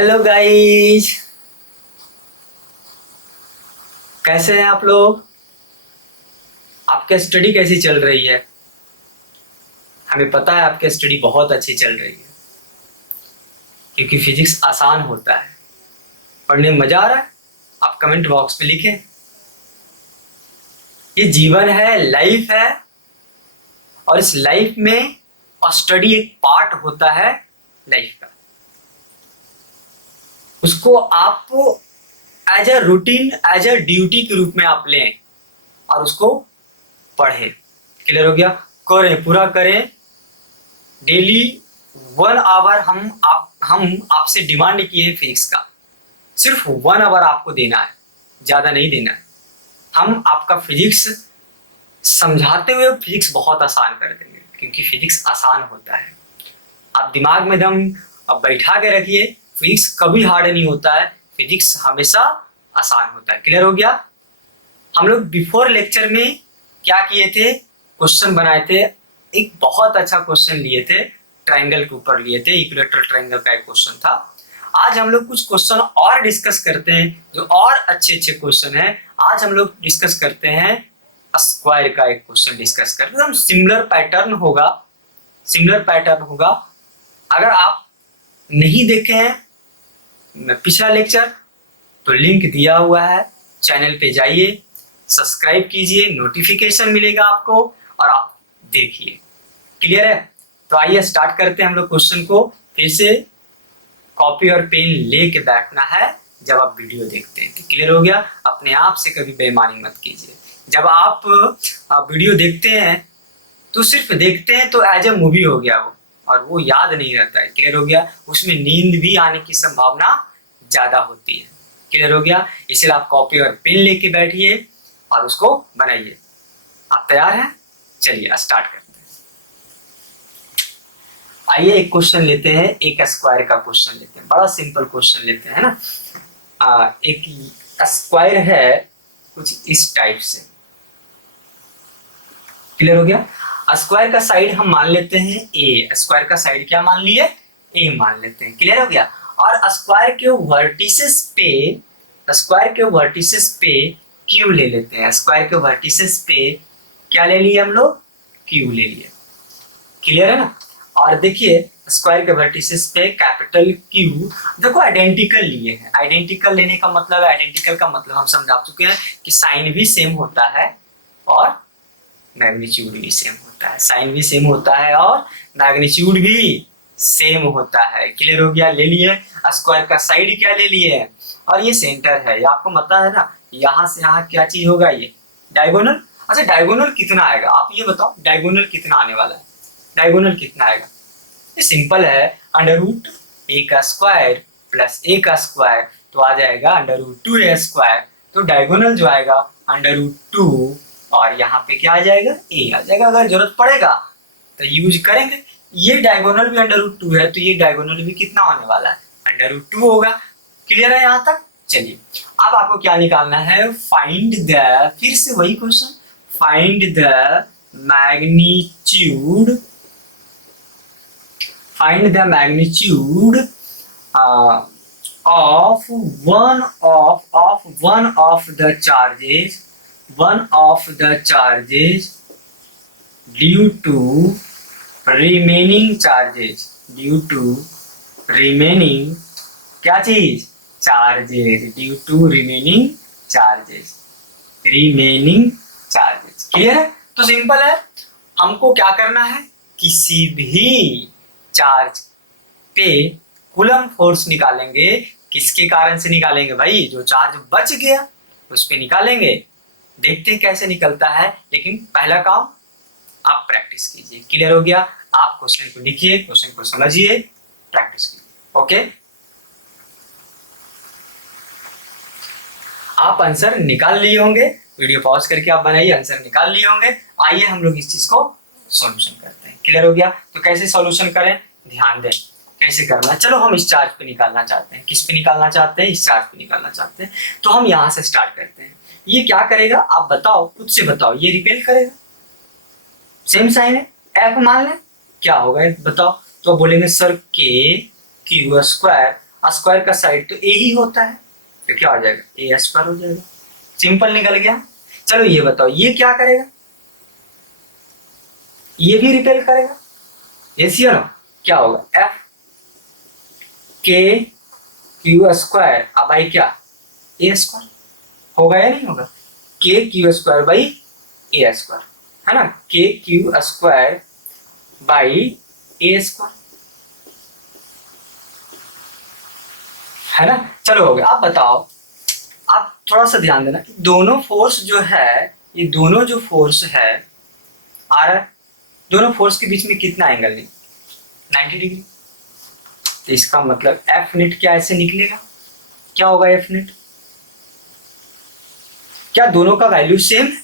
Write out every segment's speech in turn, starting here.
Hello guys. कैसे हैं आप लोग? आपकी स्टडी कैसी चल रही है? हमें पता है आपकी स्टडी बहुत अच्छी चल रही है, क्योंकि फिजिक्स आसान होता है। पढ़ने में मजा आ रहा है? आप कमेंट बॉक्स पे लिखें। ये जीवन है, लाइफ है, और इस लाइफ में स्टडी एक पार्ट होता है लाइफ का। उसको आप as a routine, as a duty के रूप में आप लें और उसको पढ़ें। क्लियर हो गया? करें, पूरा करें। डेली 1 आवर हम आपसे डिमांड किए हैं फिजिक्स का। सिर्फ 1 आवर आपको देना है, ज्यादा नहीं देना है। हम आपका फिजिक्स समझाते हुए फिजिक्स बहुत आसान कर देंगे, क्योंकि फिजिक्स आसान होता है। आप दिमाग में दम अब बैठा के रखिए, फिजिक्स कभी हार्ड नहीं होता है, फिजिक्स हमेशा आसान होता है। क्लियर हो गया? हम लोग बिफोर लेक्चर में क्या किए थे? क्वेश्चन बनाए थे। एक बहुत अच्छा क्वेश्चन लिए थे, ट्रायंगल के ऊपर लिए थे, इक्विलैटरल ट्रायंगल का एक क्वेश्चन था। आज हम लोग कुछ क्वेश्चन और डिस्कस करते हैं, जो और अच्छे अच्छे क्वेश्चन हैं। आज हम लोग डिस्कस करते हैं स्क्वायर का एक क्वेश्चन डिस्कस करते हैं। सिमिलर पैटर्न होगा, सिमिलर पैटर्न होगा। अगर आप नहीं देखे हैं पिछला लेक्चर, तो लिंक दिया हुआ है, चैनल पे जाइए, सब्सक्राइब कीजिए, नोटिफिकेशन मिलेगा आपको और आप देखिए। क्लियर है? तो आइए स्टार्ट करते हैं हम लोग क्वेश्चन को। फिर से कॉपी और पेन लेके बैठना है जब आप वीडियो देखते हैं। क्लियर हो गया? अपने आप से कभी बेईमानी मत कीजिए। जब आप वीडियो देखते हैं तो सिर्फ देखते हैं, तो एज ए मूवी हो गया वो, और वो याद नहीं रहता है। क्लियर हो गया? उसमें नींद भी आने की संभावना ज्यादा होती है। क्लियर हो गया? इसलिए आप कॉपी और पेन लेके बैठिए और उसको बनाइए। आप तैयार हैं? चलिए स्टार्ट करते हैं। आइए एक क्वेश्चन लेते हैं, एक स्क्वायर का क्वेश्चन लेते हैं। बड़ा सिंपल क्वेश्चन लेते हैं ना। एक स्क्वायर है कुछ इस टाइप से। क्लियर हो गया? स्क्वायर का साइड हम मान लेते हैं ए। स्क्वायर का साइड क्या मान लिए? ए मान लेते हैं। क्लियर हो गया? और स्क्वायर के वर्टिसेस पे, स्क्वायर के वर्टिसेस पे क्यू ले लेते हैं। स्क्वायर के वर्टिसेस पे क्या ले लिए हम लोग? क्यू ले लिए। क्लियर है ना? और देखिए स्क्वायर के वर्टिसेस पे कैपिटल क्यू, देखो आइडेंटिकल लिए हैं। आइडेंटिकल लेने का मतलब, आइडेंटिकल का मतलब हम समझा चुके हैं कि साइन भी सेम होता है और मैग्नीट्यूड भी सेम होता है। साइन भी सेम होता है और मैग्नीट्यूड भी सेम होता है। क्लियर हो गया? ले लिए। स्क्वायर का साइड क्या ले लिए? और ये सेंटर है, ये आपको पता है ना। यहाँ से यहाँ क्या चीज होगा? ये डायगोनल। अच्छा, डायगोनल कितना आएगा? आप ये बताओ, डायगोनल कितना आने वाला है? डायगोनल कितना आएगा? ये सिंपल है, अंडर रूट ए का स्क्वायर प्लस ए का स्क्वायर, तो आ जाएगा अंडर रूट 2a स्क्वायर। तो डायगोनल जो आएगा अंडर रूट 2, और यहाँ पे क्या आ जाएगा? ए आ जाएगा। अगर जरूरत पड़ेगा तो यूज करेंगे। ये डायगोनल भी अंडर रूट 2 है, तो ये डायगोनल भी कितना होने वाला है? अंडर रूट 2 होगा। क्लियर है यहाँ तक? चलिए अब आपको क्या निकालना है? फाइंड द, फिर से वही question, find the magnitude, find the magnitude of one of the charges, one of the charges due to remaining charges, due to remaining क्या चीज? Charges, due to remaining charges, remaining charges. Clear है? तो simple है, हमको क्या करना है? किसी भी चार्ज पे कूलम फोर्स निकालेंगे। किसके कारण से निकालेंगे भाई? जो चार्ज बच गया उस पे निकालेंगे। देखते हैं कैसे निकलता है, लेकिन पहला काम आप प्रैक्टिस कीजिए। क्लियर हो गया? आप क्वेश्चन को लिखिए, क्वेश्चन को समझिए, प्रैक्टिस कीजिए। ओके, आप आंसर निकाल लिए होंगे। वीडियो पॉज करके आप बनाइए, आंसर निकाल लिए होंगे। आइए हम लोग इस चीज को सॉल्यूशन करते हैं। क्लियर हो गया? तो कैसे सॉल्यूशन करें, ध्यान दें कैसे करना है। चलो हम इस चार्ज पे निकालना चाहते हैं। किस पे निकालना चाहते हैं? इस चार्ज पे निकालना चाहते हैं। तो हम यहाँ से स्टार्ट करते हैं। ये क्या करेगा आप बताओ, खुद से बताओ। ये रिपेल करेगा, सेम साइन है, एफ मान लें, क्या होगा बताओ। तो बोलेंगे सर के क्यू स्क्वायर, स्क्वायर का साइड तो ए ही होता है, तो क्या हो जाएगा, ए स्क्वायर हो जाएगा। सिंपल निकल गया। चलो ये बताओ ये क्या करेगा, ये भी रिपेल करेगा, ऐसी है ना, क्या होगा, एफ के क्यू स्क्वायर अब बाई क्या, ए स्क्वायर होगा या नहीं होगा, के Q square by a square, है ना, के Q square by a square, है ना। चलो हो गया। आप बताओ, आप थोड़ा सा ध्यान देना कि दोनों फोर्स जो है, ये दोनों जो फोर्स है आ रहा है, दोनों फोर्स के बीच में कितना एंगल नहीं, 90 डिग्री। तो इसका मतलब एफ नेट क्या ऐसे निकलेगा, क्या होगा एफ नेट, क्या दोनों का वैल्यू सेम है,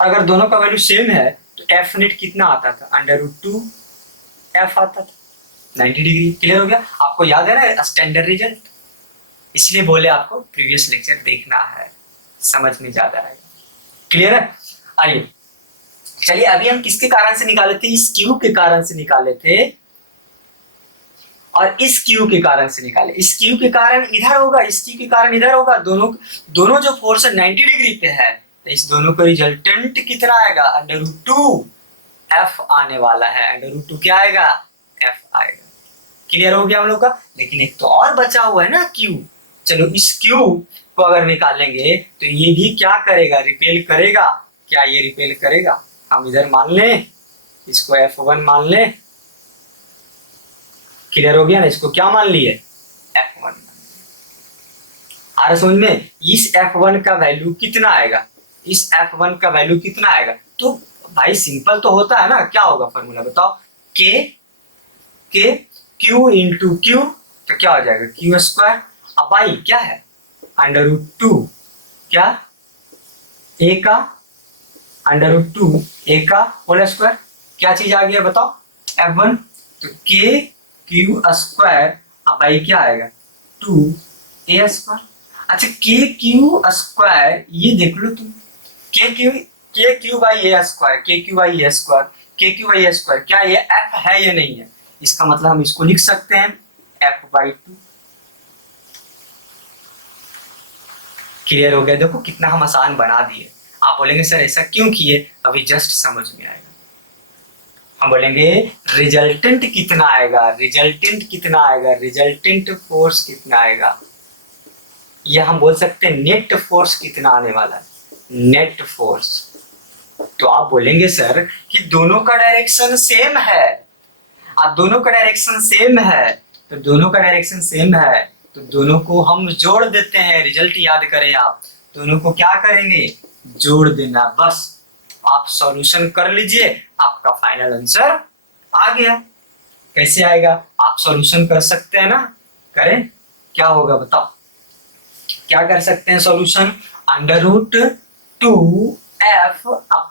अगर दोनों का वैल्यू सेम है तो एफ नेट कितना आता था, √2 एफ आता था, 90 डिग्री। क्लियर हो गया, आपको याद है ना स्टैंडर्ड रिजल्ट, इसलिए बोले आपको प्रीवियस लेक्चर देखना है, समझ में ज्यादा आएगा। क्लियर है। आइए चलिए, अभी हम किसके कारण से निकाले थे, इस क्यू के कारण से निकाले थे, और इस क्यू के कारण से निकाले। इस क्यू के कारण इधर होगा, इस क्यू के कारण इधर होगा, दोनों जो फोर्स 90 डिग्री पे है, तो इस दोनों का रिजल्टेंट कितना आएगा, √2 एफ आने वाला है, √2 क्या आएगा, एफ आएगा। क्लियर हो गया हम लोग का। लेकिन एक तो और बचा हुआ है ना क्यू, चलो इस क्यू को अगर निकालेंगे तो ये भी क्या करेगा, रिपेल करेगा, क्या ये रिपेल करेगा, हम इधर मान लें इसको F1 मान लें। क्लियर हो गया ना, इसको क्या मान लिए, F1 मान लिया। आ रहा समझ में, इस F1 का वैल्यू कितना आएगा, इस F1 का वैल्यू कितना आएगा, तो भाई सिंपल तो होता है ना, क्या होगा फॉर्मूला बताओ, के क्यू इंटू क्यू, तो क्या हो जाएगा क्यू स्क्वायर, अब भाई क्या है √2 क्या ए का √2 ए का होल स्क्वायर, क्या चीज आ गया बताओ, F1, तो के क्यू स्क्वायर अब भाई क्या आएगा 2 ए स्क्वायर। अच्छा के क्यू स्क्वायर ये देख लो तुम, के Q by a square, K Q by a square, K Q by a square, क्या ये एफ है या नहीं है, इसका मतलब हम इसको लिख सकते हैं F/2। क्लियर हो गया, देखो कितना हम आसान बना दिए। आप बोलेंगे सर ऐसा क्यों किए, अभी जस्ट समझ में आएगा। हम बोलेंगे रिजल्टेंट कितना आएगा, रिजल्टेंट कितना आएगा, रिजल्टेंट फोर्स कितना आएगा, या हम बोल सकते हैं नेट फोर्स कितना आने वाला है, नेट फोर्स। तो आप बोलेंगे सर कि दोनों का डायरेक्शन सेम है, अब दोनों का डायरेक्शन सेम है, तो दोनों का डायरेक्शन सेम है तो दोनों को हम जोड़ देते हैं, रिजल्ट याद करें आप, दोनों को क्या करेंगे, जोड़ देना बस। आप सॉल्यूशन कर लीजिए, आपका फाइनल आंसर आ गया। कैसे आएगा, आप सॉल्यूशन कर सकते हैं ना, करें, क्या होगा बताओ, क्या कर सकते हैं सॉल्यूशन, √2 एफ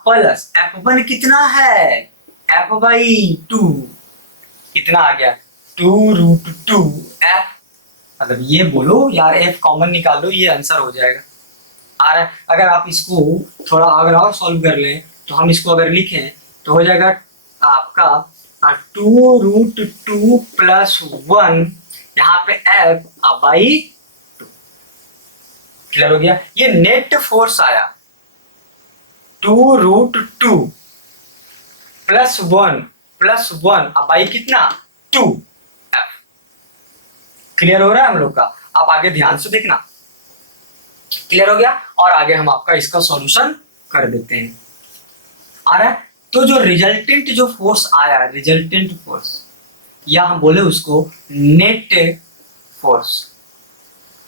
प्लस F1 कितना है, F/2 कितना आ गया 2√2 एफ, मतलब ये बोलो यार एफ कॉमन निकाल लो, ये आंसर हो जाएगा। और अगर आप इसको थोड़ा अगर और सॉल्व कर लें तो हम इसको अगर लिखें तो हो जाएगा आपका 2√2 + 1, यहाँ पे F/2। क्लियर हो गया, ये नेट फोर्स आया 2√2 + 1 अब कितना 2F। क्लियर हो रहा है हम लोग का, आप आगे ध्यान से देखना। क्लियर हो गया, और आगे हम आपका इसका सॉल्यूशन कर देते हैं। आ रहा है, तो जो रिजल्टेंट जो फोर्स आया, रिजल्टेंट फोर्स, या हम बोले उसको नेट फोर्स,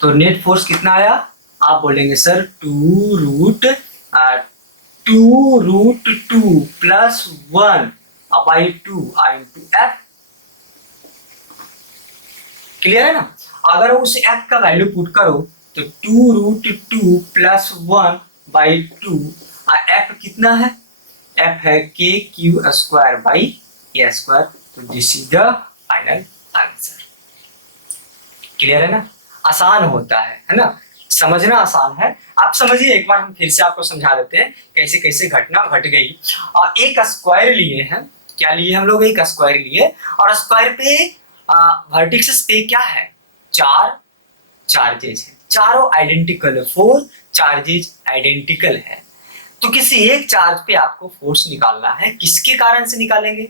तो नेट फोर्स कितना आया, आप बोलेंगे सर 2√2 + 1/2 इंटू एफ। क्लियर है ना, अगर उस एफ का वैल्यू पुट करो तो 2√2 + 1/2, एफ कितना है, एफ है k Q square by a square, तो this is the final answer. Clear है ना, आसान होता है ना, समझना आसान है। आप समझिए, एक बार हम फिर से आपको समझा देते हैं कैसे कैसे घटना घट गई। और एक स्क्वायर लिए हैं, क्या लिए हम लोग, एक स्क्वायर लिए, और स्क्वायर पे वर्टिसेस पे क्या है, 4 चार्जेज है, चारों आइडेंटिकल है, 4 चार्जेज आइडेंटिकल है। तो किसी एक चार्ज पे आपको फोर्स निकालना है, किसके कारण से निकालेंगे?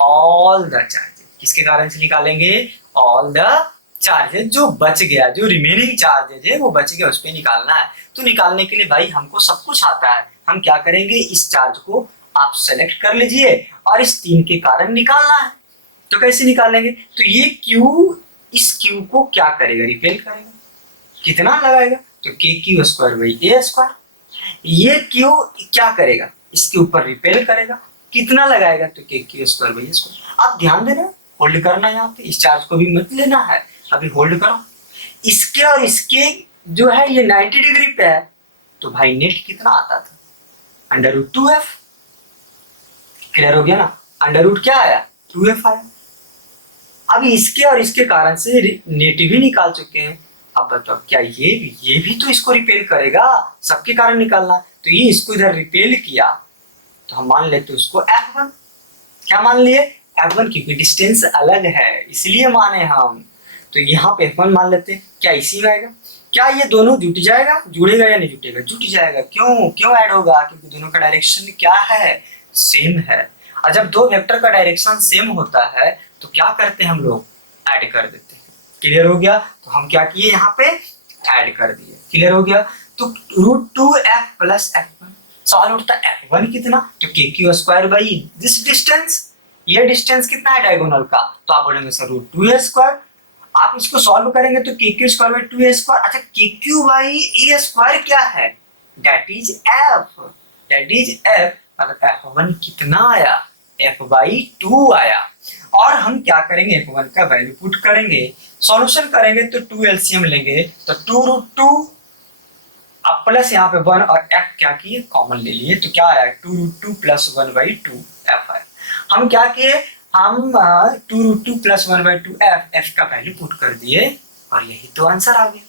All the charges. किसके कारण से निकालेंगे? All the charges. जो बच गया, जो रिमेनिंग चार्जेज है वो बच गया, उस पर निकालना है। तो निकालने के लिए भाई हमको सब कुछ आता है। हम क्या करेंगे, इस चार्ज को आप सेलेक्ट कर लीजिए और इस 3 के कारण निकालना है। तो कैसे निकालेंगे? तो ये Q इस Q को क्या करेगा? रिपेल करेगा। कितना लगाएगा? तो KQ square by A square. ये Q क्या करेगा? इसके ऊपर रिपेल करेगा। कितना लगाएगा? तो KQ square by A square. आप ध्यान देना, होल्ड करना, यहाँ पे इस चार्ज को भी मत लेना है, अभी होल्ड करो। इसके और इसके जो है ये 90 डिग्री पे है, तो भाई नेट कितना आता था? √2f। क्लियर हो गया ना? √ क्या आया? 2f आया। अभी इसके और इसके कारण से नेट भी निकाल चुके हैं। अब बताओ, क्या ये भी तो इसको रिपेल करेगा? सबके कारण निकालना है, तो ये इसको इधर रिपेल किया, तो हम मान लेते उसको F1। क्या मान लिए? F1, क्योंकि डिस्टेंस अलग है इसलिए माने हम। तो यहाँ पे F1 मान लेते हैं। क्या इसी में आएगा? क्या ये दोनों जुट जाएगा? जुड़ेगा या नहीं जुटेगा? जुट जाएगा। क्यों ऐड होगा? क्योंकि दोनों का डायरेक्शन क्या है? सेम है। और जब दो वेक्टर का डायरेक्शन सेम होता है तो क्या करते हैं हम लोग? ऐड कर देते हैं। क्लियर हो गया? तो हम क्या किए, यहाँ पे ऐड कर दिए। क्लियर हो गया? तो √2f + F1 सॉल्व होता है। F1 कितना? तो KQ square by this distance. ये डिस्टेंस कितना है डायगोनल का? तो आप बोलेंगे सर √2a स्क्वायर। आप इसको सॉल्व करेंगे तो KQ square by 2a square. अच्छा, KQ बाई a स्क्वायर क्या है? That is F। That is F। अगर F1 कितना आया? F/2 आया। और हम क्या करेंगे, F1 का वैल्यू पुट करेंगे, सॉल्यूशन करेंगे तो 2 LCM लेंगे, तो 2√2 अब प्लस यहाँ पे 1 और F क्या किए? कॉमन ले लिए, तो क्या आया? 2√2 + 1/2 F आया। हम क्या किए? हम 2√2 + 1/2 F का वैल्यू पुट कर दिए और यही तो आंसर आ गया।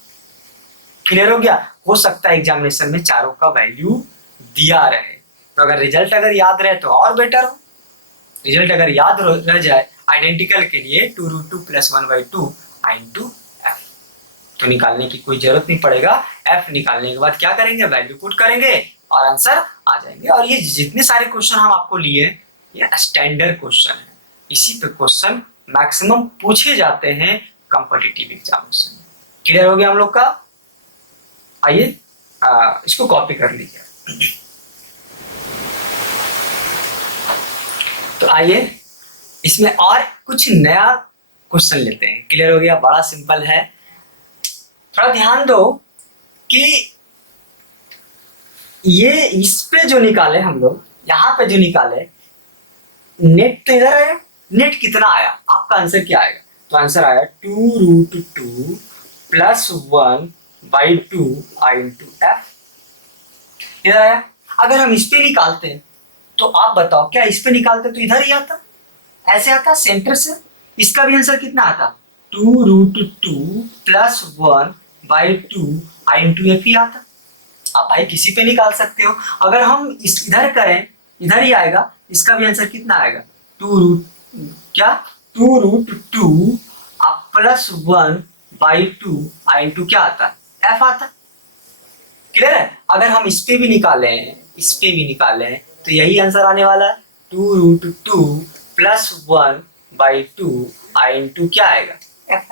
क्लियर हो गया? हो सकता है एग्जामिनेशन में चारों का वैल्यू दिया रहे, तो अगर रिजल्ट अगर याद रहे तो और बेटर हो। रिजल्ट अगर याद रह जाए आइडेंटिकल के लिए 2√2 + 1/2 × F, तो निकालने की कोई जरूरत नहीं पड़ेगा। F निकालने के बाद क्या करेंगे? वैल्यू पुट करेंगे और आंसर आ जाएंगे। और ये जितने सारे क्वेश्चन हम आपको लिए, ये स्टैंडर्ड क्वेश्चन है। इसी पे क्वेश्चन मैक्सिमम पूछे जाते हैं कॉम्पिटिटिव एग्जामिनेशन में। क्लियर हो गया हम लोग का? आइए इसको कॉपी कर लीजिए। तो आइए इसमें और कुछ नया क्वेश्चन लेते हैं। क्लियर हो गया? बड़ा सिंपल है। थोड़ा ध्यान दो कि ये इस पे जो निकाले हम लोग, यहाँ पे जो निकाले, नेट तो इधर आया। नेट कितना आया? आपका आंसर क्या आएगा? तो आंसर आया 2√2 + 1/2 × F। इधर आया। अगर हम इस पे निकालते हैं तो आप बताओ, क्या इस पे निकालते तो इधर ही आता? ऐसे आता सेंटर से। इसका भी आंसर कितना आता? 2√2 + 1/2 × F ही आता। आप भाई किसी पे निकाल सकते हो। अगर हम इस इधर करें, इधर ही आएगा। इसका भी आंसर कितना आएगा? 2√2 अब + 1/2 × क्या आता? F आता। क्लियर है? अगर हम इस पे भी निकालें, इस पे भी निकालें, तो यही आंसर आने वाला है। 2√2 + 1/2 × क्या आएगा? F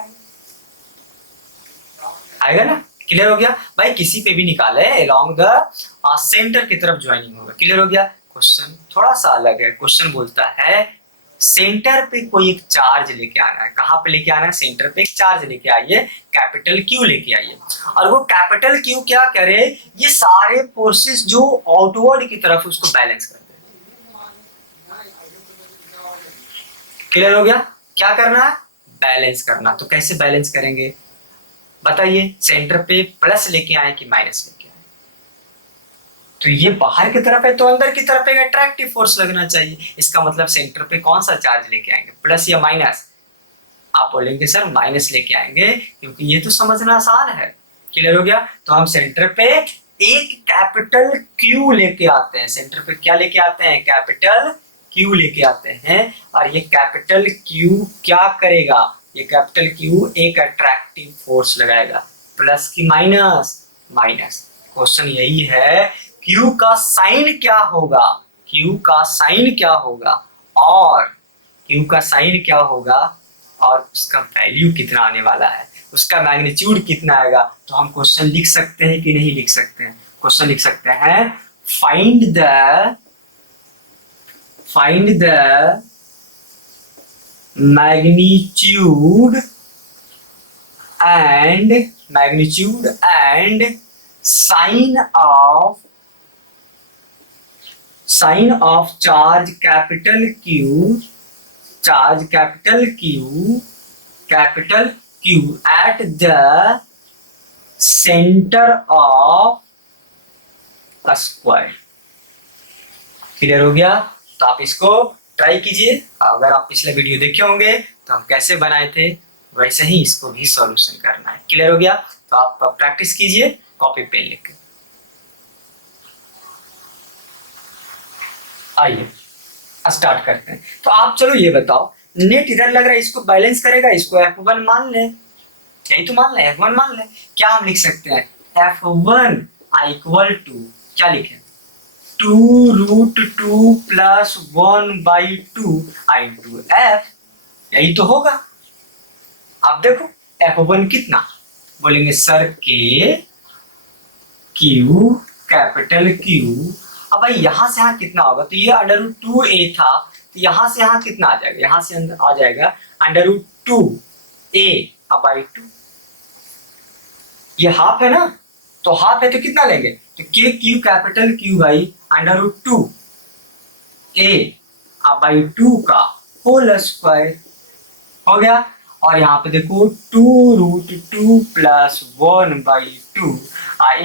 आएगा ना? क्लियर हो गया? भाई किसी पे भी निकाले, अलोंग द सेंटर की तरफ ज्वाइनिंग होगा। क्लियर हो गया? क्वेश्चन थोड़ा सा अलग है। क्वेश्चन बोलता है सेंटर पे कोई एक चार्ज लेके आना है। कहाँ पे लेके आना है? सेंटर पे एक चार्ज लेके आइए, कैपिटल Q लेके आइए। और वो कैपिटल Q क्या करे? ये सारे फोर्सेस जो आउटवर्ड की तरफ उसको बैलेंस कर दे। क्लियर हो गया? क्या करना है? बैलेंस करना। तो कैसे बैलेंस करेंगे बताइए? सेंटर पे प्लस लेके आए कि माइनस लेके आए? तो ये बाहर की तरफ है तो अंदर की तरफ एक अट्रैक्टिव फोर्स लगना चाहिए। इसका मतलब सेंटर पे कौन सा चार्ज लेके आएंगे? प्लस या माइनस? आप बोलेंगे सर माइनस लेके आएंगे, क्योंकि ये तो समझना आसान है। क्लियर हो गया? तो हम सेंटर पे एक कैपिटल Q लेके आते हैं। सेंटर पे क्या लेके आते हैं? कैपिटल Q लेके आते हैं। और ये कैपिटल Q क्या करेगा? ये कैपिटल क्यू एक अट्रैक्टिव फोर्स लगाएगा, प्लस की माइनस, माइनस। क्वेश्चन यही है क्यू का साइन क्या होगा, क्यू का साइन क्या होगा, और क्यू का साइन क्या होगा और उसका वैल्यू कितना आने वाला है, उसका मैग्नीट्यूड कितना आएगा। तो हम क्वेश्चन लिख सकते हैं कि नहीं लिख सकते हैं? क्वेश्चन लिख सकते हैं, find the magnitude and sign of charge capital Q at the center of a square। Clear हो गया? तो आप इसको ट्राई कीजिए। अगर आप पिछले वीडियो देखे होंगे तो हम कैसे बनाए थे वैसे ही इसको भी सॉल्यूशन करना है। क्लियर हो गया? तो आप प्रैक्टिस कीजिए कॉपी पेन लेकर। आइए स्टार्ट करते हैं। तो आप चलो ये बताओ, नेट इधर लग रहा है, इसको बैलेंस करेगा, इसको F1 मान ले, यही तो मान ले, F1 मान ले। क्या हम लिख सकते हैं? F1 इक्वल टू क्या लिखे, 2√2 प्लस 1/2 इंटू F, यही तो होगा। आप देखो F1 कितना, बोलेंगे सर के क्यू, कैपिटल क्यू। अब भाई यहां से यहां कितना होगा, तो ये √2a था, तो यहां से यहां कितना आ जाएगा, यहां से अंदर आ जाएगा √2a/2। ये हाफ है ना, तो हाफ है तो कितना लेंगे, तो K Q capital Q by √2a/2 का होल स्क्वायर हो गया। और यहाँ पे देखो 2√2 प्लस 1/2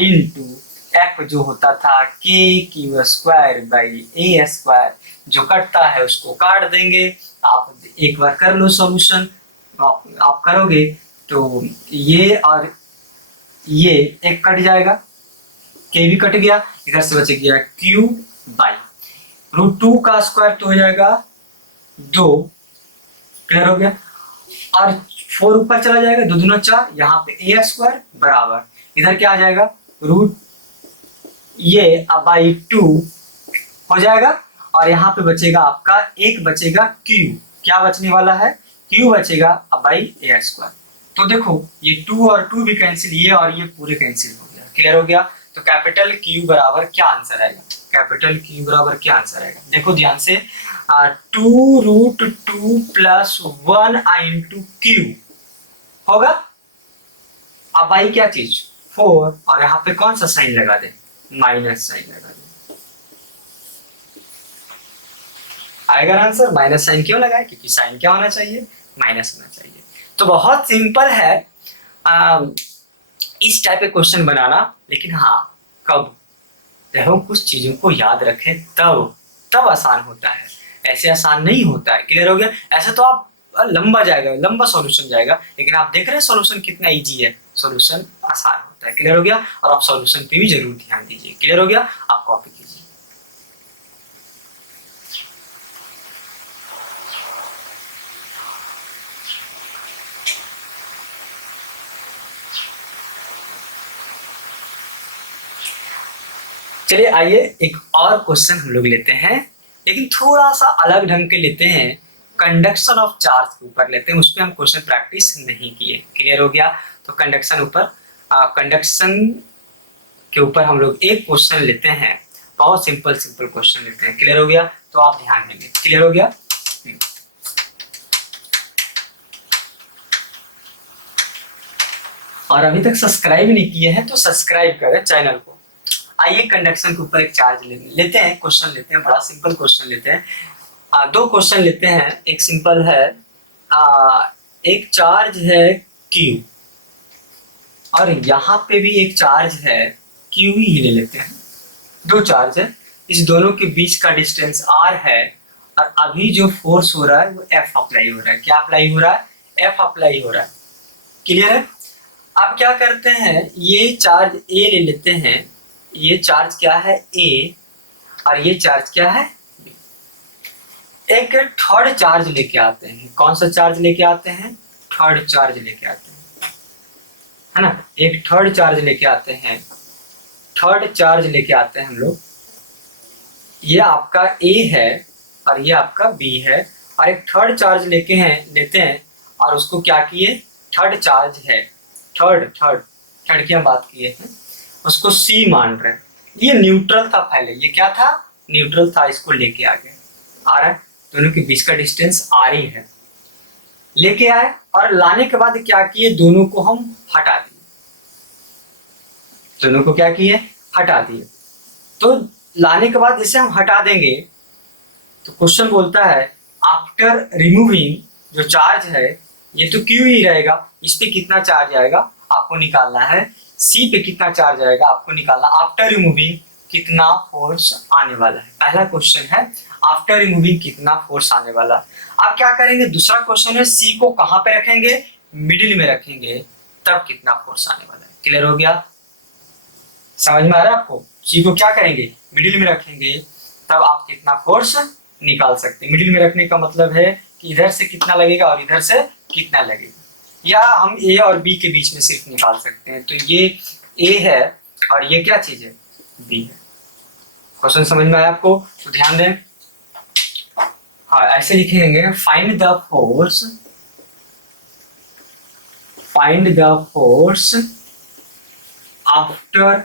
इंटू एफ जो होता था के Q square by a square, जो कटता है उसको काट देंगे। आप एक बार कर लो सॉल्यूशन, आप करोगे तो ये और ये एक कट जाएगा, के भी कट गया, इधर से बच गया क्यू बाई √2 का स्क्वायर तो हो जाएगा 2। क्लियर हो गया? और 4 ऊपर चला जाएगा, 2 दूना 4, यहाँ पे ए स्क्वायर बराबर इधर क्या आ जाएगा √2 हो जाएगा। और यहाँ पे बचेगा आपका एक बचेगा क्यू, क्या बचने वाला है, क्यू बचेगा बाई ए स्क्वायर। तो देखो ये 2 और 2 भी कैंसिल, ये और ये पूरे कैंसिल हो गया। क्लियर हो गया? तो कैपिटल क्यू बराबर क्या आंसर आएगा, कैपिटल क्यू बराबर क्या आंसर आएगा, देखो ध्यान से, 2√2 प्लस 1 इंटू क्यू होगा। अब आई क्या चीज 4, और यहाँ पे कौन सा साइन लगा दे, माइनस साइन लगा दे, आएगा आंसर। माइनस साइन क्यों लगाए, क्योंकि साइन क्या होना चाहिए, माइनस होना चाहिए। तो बहुत सिंपल है इस टाइप के क्वेश्चन बनाना, लेकिन हाँ कब, जब हम कुछ चीजों को याद रखें तब आसान होता है, ऐसे आसान नहीं होता है। क्लियर हो गया? ऐसे तो आप लंबा जाएगा, लंबा सॉल्यूशन जाएगा, लेकिन आप देख रहे हैं सॉल्यूशन कितना इजी है, सॉल्यूशन आसान होता है। क्लियर हो गया? और आप सॉल्यूशन पे भी जरूर ध्यान दीजिए। क्लियर हो गया? आप कॉपी कीजिए। चलिए आइए एक और क्वेश्चन हम लोग लेते हैं, लेकिन थोड़ा सा अलग ढंग के लेते हैं, कंडक्शन ऑफ चार्ज के ऊपर लेते हैं। उस पर हम क्वेश्चन प्रैक्टिस नहीं किए। क्लियर हो गया? तो कंडक्शन के ऊपर हम लोग एक क्वेश्चन लेते हैं, बहुत सिंपल क्वेश्चन लेते हैं। क्लियर हो गया? तो आप ध्यान देंगे। क्लियर हो गया? और अभी तक सब्सक्राइब नहीं किए हैं तो सब्सक्राइब करें चैनल को। आइए कंडक्शन के ऊपर एक चार्ज लेते हैं, क्वेश्चन लेते हैं, बड़ा सिंपल क्वेश्चन लेते हैं। 2 क्वेश्चन लेते हैं। एक सिंपल है, एक चार्ज है Q और यहाँ पे भी एक चार्ज है Q ही ले लेते हैं। 2 चार्ज है, इस दोनों के बीच का डिस्टेंस R है, और अभी जो फोर्स हो रहा है वो F अप्लाई हो रहा है। क्या अप्लाई हो रहा है? F अप्लाई हो रहा है। क्लियर है? अब क्या करते हैं, ये चार्ज A ले लेते हैं, ये चार्ज क्या है A, और ये चार्ज क्या है B। एक थर्ड चार्ज लेके आते हैं। कौन सा चार्ज लेके आते हैं? थर्ड चार्ज लेके आते हैं, है ना, एक थर्ड चार्ज लेके आते हैं, थर्ड चार्ज लेके आते हैं हम लोग। ये आपका ए है और ये आपका बी है, और एक थर्ड चार्ज लेते हैं और उसको क्या किए, थर्ड चार्ज है, थर्ड की हम बात किए हैं, उसको सी मान रहे हैं। ये न्यूट्रल था पहले, ये क्या था, न्यूट्रल था, इसको लेके आ गए, आ रहा है, दोनों के बीच का डिस्टेंस आर ही है, लेके आए और लाने के बाद क्या किए, दोनों को हम हटा दिए, दोनों को क्या किए, हटा दिए। तो लाने के बाद जैसे हम हटा देंगे तो क्वेश्चन बोलता है आफ्टर रिमूविंग, जो चार्ज है ये तो क्यू ही रहेगा, इस पे कितना चार्ज आएगा आपको निकालना है, सी पे कितना चार्ज आएगा आपको निकालना, आफ्टर रिमूविंग कितना फोर्स आने वाला है। पहला क्वेश्चन है आफ्टर रिमूविंग कितना फोर्स आने वाला है। आप क्या करेंगे, दूसरा क्वेश्चन है सी को कहां पे रखेंगे, मिडिल में रखेंगे, तब कितना फोर्स आने वाला है। क्लियर हो गया, समझ में आ रहा है आपको, सी को क्या करेंगे, मिडिल में रखेंगे, तब आप कितना फोर्स निकाल सकते हैं। मिडिल में रखने का मतलब है कि इधर से कितना लगेगा और इधर से कितना लगेगा, या हम ए और बी के बीच में सिर्फ निकाल सकते हैं। तो ये ए है और ये क्या चीज है, बी है। क्वेश्चन समझ में आया आपको, तो ध्यान दें। हाँ, ऐसे लिखेंगे, find the force after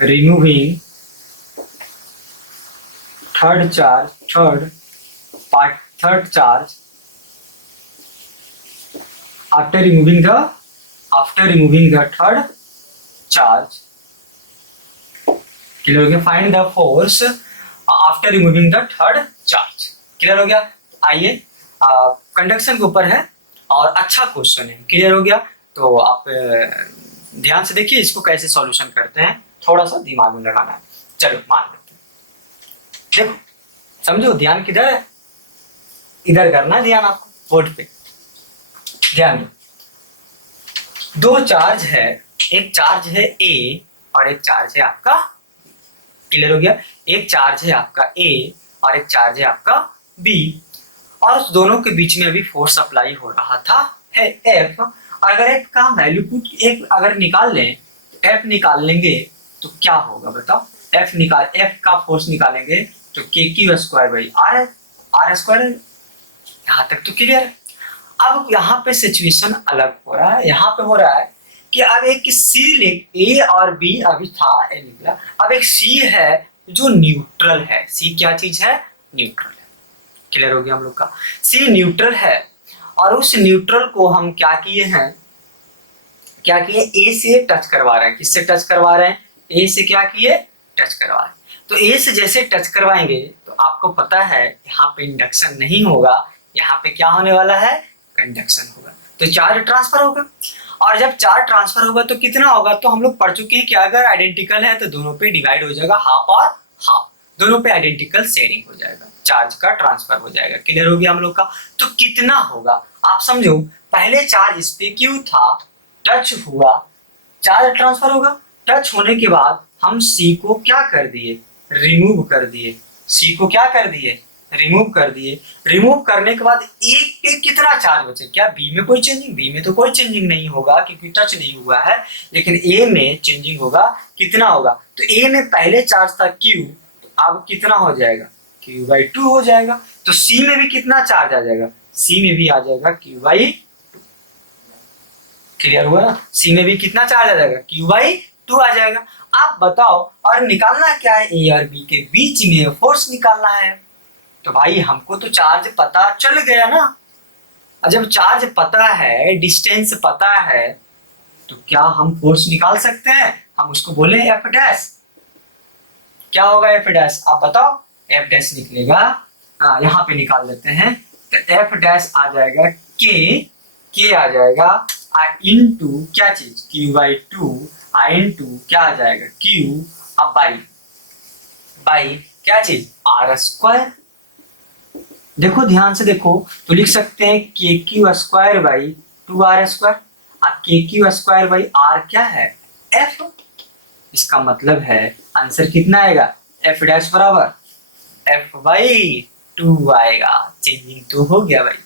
removing third charge after removing the third charge। Clear हो गया, find the force after removing the third charge. Clear हो गया। आइए, कंडक्शन के ऊपर है और अच्छा क्वेश्चन है। क्लियर हो गया, तो आप ध्यान से देखिए इसको कैसे सॉल्यूशन करते हैं, थोड़ा सा दिमाग में लगाना है। चलो मान लेते हैं, देखो समझो, ध्यान किधर है, इधर करना है ध्यान आपको, बोर्ड पे ध्यान दो। दो चार्ज है, एक चार्ज है ए और एक चार्ज है आपका, क्लियर हो गया, एक चार्ज है आपका ए और एक चार्ज है आपका बी, और उस दोनों के बीच में अभी फोर्स अप्लाई हो रहा था है एफ। अगर एफ का वैल्यू पुट एक अगर निकाल लें, एफ निकाल लेंगे तो क्या होगा बताओ, एफ का फोर्स निकालेंगे तो K Q square by R square. यहाँ तक तो क्लियर है। अब यहाँ पे सिचुएशन अलग हो रहा है, यहाँ पे हो रहा है कि अब एक सी ए और बी अभी था, ए निकला, अब एक सी है जो न्यूट्रल है। सी क्या चीज है, न्यूट्रल है। क्लियर हो गया हम लोग का, सी न्यूट्रल है, और उस न्यूट्रल को हम क्या किए हैं, ए से टच करवा रहे हैं। किससे टच करवा रहे हैं, ए से क्या किए, टच करवा रहे हैं। तो ए से जैसे टच करवाएंगे तो आपको पता है यहाँ पे इंडक्शन नहीं होगा, यहाँ पे क्या होने वाला है, कंडक्शन होगा। तो चार्ज ट्रांसफर होगा, और जब चार्ज ट्रांसफर होगा तो कितना होगा, तो हम लोग पढ़ चुके हैं कि अगर आइडेंटिकल है तो दोनों पे डिवाइड हो जाएगा, हाफ और हाफ, दोनों पे आइडेंटिकल शेयरिंग हो जाएगा, चार्ज का ट्रांसफर हो जाएगा। क्लियर हो गया हम लोग का। तो कितना होगा आप समझो, पहले चार्ज इस पे क्यू था, टच हुआ, चार्ज ट्रांसफर होगा, टच होने के बाद हम सी को क्या कर दिए, रिमूव कर दिए, सी को क्या कर दिए, रिमूव कर दिए। रिमूव करने के बाद एक पे कितना चार्ज बचे, क्या बी में कोई चेंजिंग, बी में तो कोई चेंजिंग नहीं होगा क्योंकि टच नहीं हुआ है, लेकिन ए में चेंजिंग होगा। कितना होगा, तो ए में पहले चार्ज था क्यू, तो अब कितना हो जाएगा, क्यू बाई 2 हो जाएगा। तो सी में भी कितना चार्ज आ जाएगा, सी में भी आ जाएगा क्यू बाई 2। क्लियर हुआ ना, सी में भी कितना चार्ज आ जाएगा, क्यू बाई 2 आ जाएगा। आप बताओ, और निकालना क्या है, ए और बी के बीच में फोर्स निकालना है। तो भाई हमको तो चार्ज पता चल गया ना, और जब चार्ज पता है, डिस्टेंस पता है, तो क्या हम फोर्स निकाल सकते हैं, हम उसको बोले एफ डैश। क्या होगा एफ डैश, आप बताओ, एफ डैश निकलेगा, यहाँ पे निकाल लेते हैं, तो एफ डैश आ जाएगा के आ जाएगा इनटू क्या चीज, क्यू बाई 2, इनटू क्या आ जाएगा, क्यू, अब बाई क्या चीज, आर स्क्वायर। देखो ध्यान से देखो, तो लिख सकते हैं K Q square by 2 R square, K Q square by R क्या है, एफ। इसका मतलब है आंसर कितना आएगा, एफ डैश बराबर एफ बाई 2 आएगा। चेंजिंग तो हो गया भाई,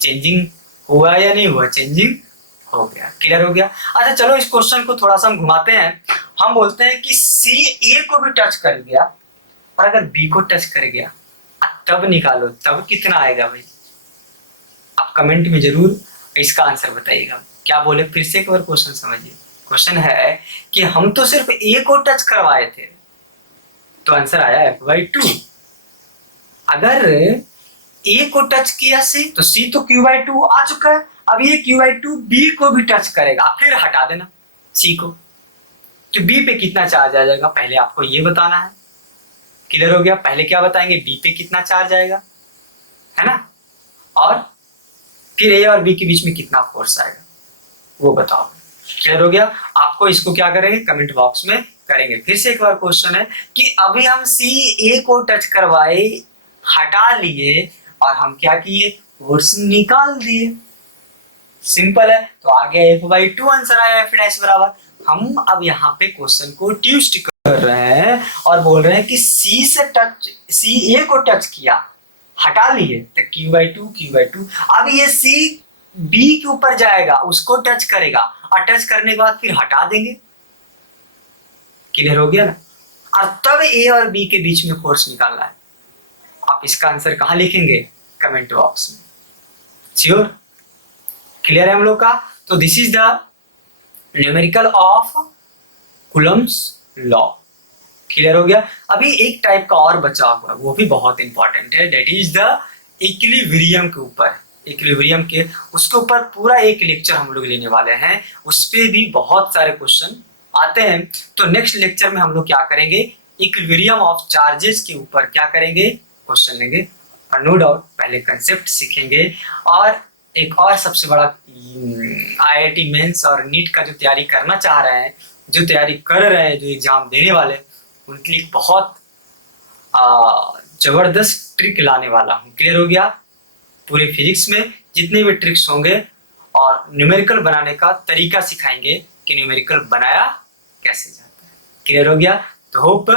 चेंजिंग हुआ या नहीं हुआ, चेंजिंग हो गया। क्लियर हो गया। अच्छा चलो इस क्वेश्चन को थोड़ा सा हम घुमाते हैं। हम बोलते हैं कि सी ए को भी टच कर गया और अगर बी को टच कर गया, तब निकालो, तब कितना आएगा भाई। आप कमेंट में जरूर इसका आंसर बताइएगा। क्या बोले, फिर से एक बार क्वेश्चन समझिए। क्वेश्चन है कि हम तो सिर्फ ए को टच करवाए थे, तो आंसर आया f/2। अगर ए को टच किया सी, तो सी तो q/2 आ चुका है। अब ये q/2 बी को भी टच करेगा, फिर हटा देना सी को, तो बी पे कितना चार्ज आ जाएगा पहले आपको ये बताना है। क्लियर हो गया। पहले क्या बताएंगे, बी पे कितना चार्ज आएगा, है ना, और फिर ए और बी के बीच में कितना फोर्स आएगा वो बताओ। क्लियर हो गया। आपको इसको क्या करेंगे, कमेंट बॉक्स में करेंगे। फिर से एक बार क्वेश्चन है कि अभी हम सी ए को टच करवाए, हटा लिए और हम क्या किए, फोर्स निकाल दिए। सिंपल है। तो आ गया f/2, आंसर आया f' बराबर। हम अब यहाँ पे क्वेश्चन को ट्विस्ट कर रहे हैं और बोल रहे हैं कि सी ए को टच किया, हटा लिए, तो q/2। अब ये सी बी के ऊपर जाएगा, उसको टच करेगा और टच करने के बाद फिर हटा देंगे। क्लियर हो गया ना। और तब ए और बी के बीच में फोर्स निकालना है। आप इसका आंसर कहाँ लिखेंगे, कमेंट बॉक्स में। श्योर। क्लियर है हम लोग का। तो this is the numerical of Coulomb's law. Clear हो गया। अभी एक टाइप का और बचा हुआ है, वो भी बहुत इंपॉर्टेंट है, दैट इज द इक्विलिब्रियम के ऊपर। इक्विलिब्रियम के उसके ऊपर पूरा एक लेक्चर हम लोग लेने वाले हैं। उस पर भी बहुत सारे क्वेश्चन आते हैं। तो नेक्स्ट लेक्चर में हम लोग क्या करेंगे, इक्विलिब्रियम ऑफ चार्जेस के ऊपर क्या करेंगे, क्वेश्चन लेंगे। और नो डाउट पहले कंसेप्ट सीखेंगे। और एक और सबसे बड़ा IIT मेंस और नीट का जो तैयारी करना चाह रहे हैं, जो तैयारी कर रहे हैं, जो एग्जाम देने वाले, उनके लिए बहुत जबरदस्त ट्रिक लाने वाला हूँ। क्लियर हो गया। पूरे फिजिक्स में जितने भी ट्रिक्स होंगे और न्यूमेरिकल बनाने का तरीका सिखाएंगे कि न्यूमेरिकल बनाया कैसे जाता है। क्लियर हो गया। तो होप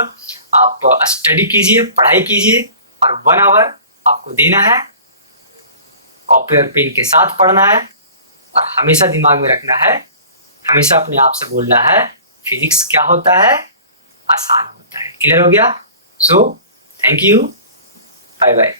आप स्टडी कीजिए, पढ़ाई कीजिए और 1 आवर आपको देना है। कॉपी और पेन के साथ पढ़ना है और हमेशा दिमाग में रखना है, हमेशा अपने आप से बोलना है, फिजिक्स क्या होता है, आसान होता है। क्लियर हो गया। So thank you, bye bye.